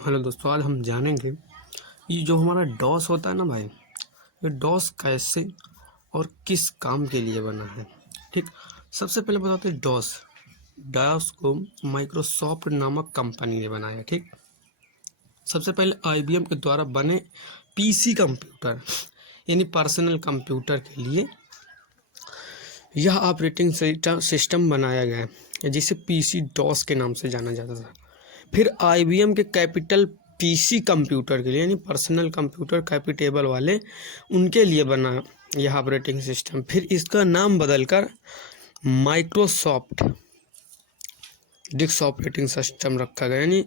Hello दोस्तों, आज हम जानेंगे ये जो हमारा डॉस होता है ना भाई, ये डॉस कैसे और किस काम के लिए बना है। ठीक, सबसे पहले बताते हैं डॉस। डॉस को माइक्रोसॉफ्ट नामक कंपनी ने बनाया। ठीक, सबसे पहले IBM के द्वारा बने PC कंप्यूटर यानी पर्सनल कंप्यूटर के लिए यह ऑपरेटिंग सिस्टम बनाया गया है, जिसे PC डॉस के नाम से जाना जाता था। फिर IBM के कैपिटल PC कंप्यूटर के लिए यानी पर्सनल कंप्यूटर कैपिटेबल वाले उनके लिए बना यह ऑपरेटिंग सिस्टम। फिर इसका नाम बदलकर माइक्रोसॉफ्ट डिस्क ऑपरेटिंग सिस्टम रखा गया यानी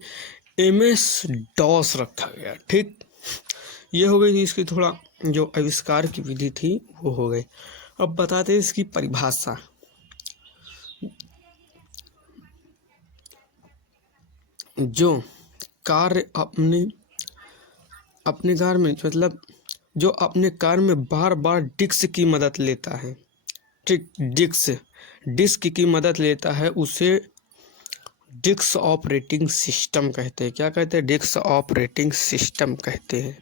MS डॉस रखा गया। ठीक, ये हो गई थी इसकी थोड़ा जो आविष्कार की विधि थी वो हो गई। अब बताते हैं इसकी परिभाषा। जो कार्य अपने कार्य में मतलब जो अपने कार्य में बार बार डिस्क की मदद लेता है। ठीक, डिस्क की मदद लेता है उसे डिस्क ऑपरेटिंग सिस्टम कहते हैं। क्या कहते हैं? डिस्क ऑपरेटिंग सिस्टम कहते हैं।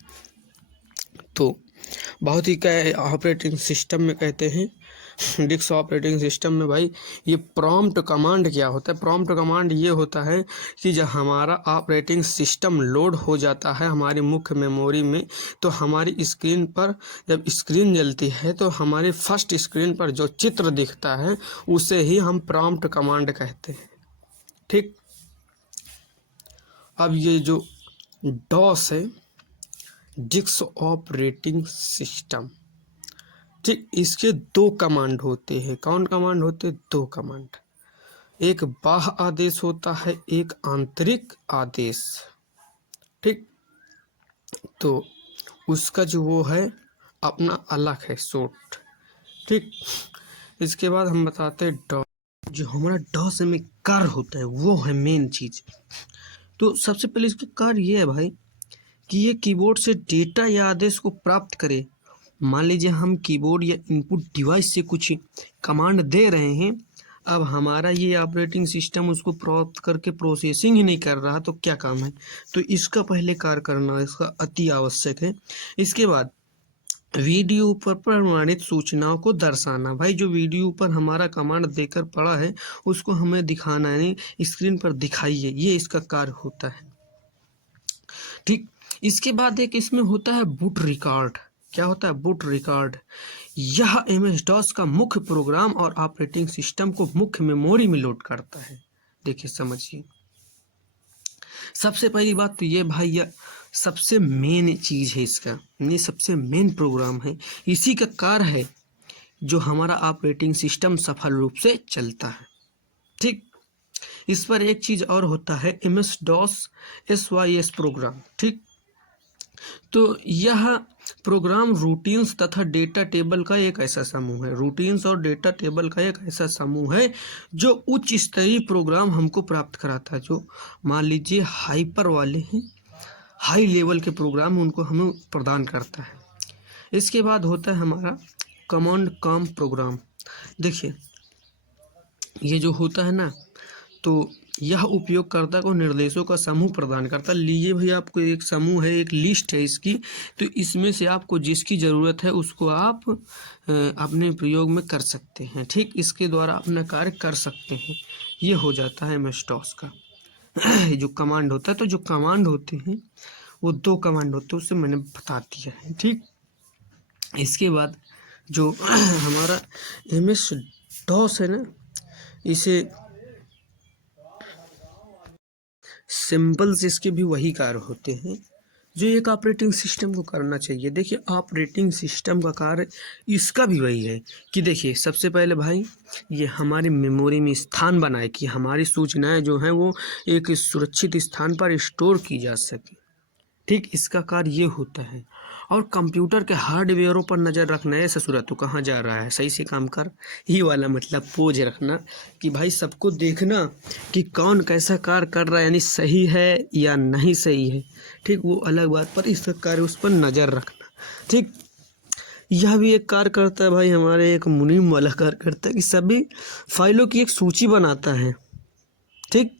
तो बहुत ही क्या ऑपरेटिंग सिस्टम में कहते हैं डिस्क ऑपरेटिंग सिस्टम में भाई ये प्रॉम्प्ट कमांड क्या होता है? प्रॉम्प्ट कमांड ये होता है कि जब हमारा ऑपरेटिंग सिस्टम लोड हो जाता है हमारी मुख्य मेमोरी में, तो हमारी स्क्रीन पर जब स्क्रीन जलती है तो हमारे फर्स्ट स्क्रीन पर जो चित्र दिखता है उसे ही हम प्रॉम्प्ट कमांड कहते हैं। ठीक, अब ये जो डॉस है डिस्क ऑपरेटिंग सिस्टम, ठीक, इसके दो कमांड होते हैं। कौन कमांड होते हैं? दो कमांड, एक बाह्य आदेश होता है, एक आंतरिक आदेश। ठीक, तो उसका जो वो है अपना अलग है सोर्ट। ठीक, इसके बाद हम बताते हैं डॉस। जो हमारा डॉस में कार्य होता है वो है मेन चीज। तो सबसे पहले इसका कार्य ये है भाई कि ये कीबोर्ड से डेटा या आदेश को प्राप्त करे। मान लीजिए हम कीबोर्ड या इनपुट डिवाइस से कुछ कमांड दे रहे हैं, अब हमारा ये ऑपरेटिंग सिस्टम उसको प्राप्त करके प्रोसेसिंग ही नहीं कर रहा तो क्या काम है? तो इसका पहले कार्य करना इसका अति आवश्यक है। इसके बाद वीडियो पर प्रमाणित सूचनाओं को दर्शाना। भाई जो वीडियो पर हमारा कमांड देकर पड़ा है उसको हमें दिखाना है, यानी स्क्रीन पर दिखाइए, ये इसका कार्य होता है। ठीक, इसके बाद एक इसमें होता है बूट रिकॉर्ड। क्या होता है? Boot record. यह MS DOS का मुख्य प्रोग्राम और ऑपरेटिंग सिस्टम को मुख्य मेमोरी में लोड करता है। देखिए समझिए, सबसे पहली बात तो ये भाई यह सबसे मेन चीज है इसका, ये सबसे मेन प्रोग्राम है, इसी का कार्य है जो हमारा ऑपरेटिंग सिस्टम सफल रूप से चलता है। ठीक, इस पर एक चीज और होता है MS DOS SYS प्रोग्राम। ठीक, तो यह प्रोग्राम रूटीन्स तथा डेटा टेबल का एक ऐसा समूह है। रूटीन्स और डेटा टेबल का एक ऐसा समूह है जो उच्च स्तरीय प्रोग्राम हमको प्राप्त कराता है। जो मान लीजिए हाइपर वाले हैं, हाई लेवल के प्रोग्राम उनको हमें प्रदान करता है। इसके बाद होता है हमारा कमांड कॉम प्रोग्राम। देखिए ये जो होता है ना, तो यह उपयोगकर्ता को निर्देशों का समूह प्रदान करता है। लीजिए भाई आपको एक समूह है, एक लिस्ट है इसकी, तो इसमें से आपको जिसकी ज़रूरत है उसको आप अपने प्रयोग में कर सकते हैं। ठीक, इसके द्वारा अपना कार्य कर सकते हैं। ये हो जाता है MS DOS का जो कमांड होता है। तो जो कमांड होते हैं वो दो कमांड होते हैं, उससे मैंने बता दिया है। ठीक, इसके बाद जो हमारा MS DOS है ना, इसे सिंबल्स इसके भी वही कार्य होते हैं जो एक ऑपरेटिंग सिस्टम को करना चाहिए। देखिए ऑपरेटिंग सिस्टम का कार्य इसका भी वही है कि देखिए सबसे पहले भाई ये हमारी मेमोरी में स्थान बनाए कि हमारी सूचनाएं जो हैं वो एक सुरक्षित स्थान पर स्टोर की जा सके। ठीक, इसका कार्य ये होता है। और कंप्यूटर के हार्डवेयरों पर नज़र रखना है, ससुरा तो कहाँ जा रहा है, सही से काम कर, ये वाला मतलब पोज रखना कि भाई सबको देखना कि कौन कैसा कार्य कर रहा है, यानी सही है या नहीं सही है। ठीक, वो अलग बात, पर इसका कार्य उस पर नज़र रखना। ठीक, यह भी एक कार्य करता है भाई, हमारे एक मुनीम वाला कार्य करता है कि सभी फाइलों की एक सूची बनाता है। ठीक,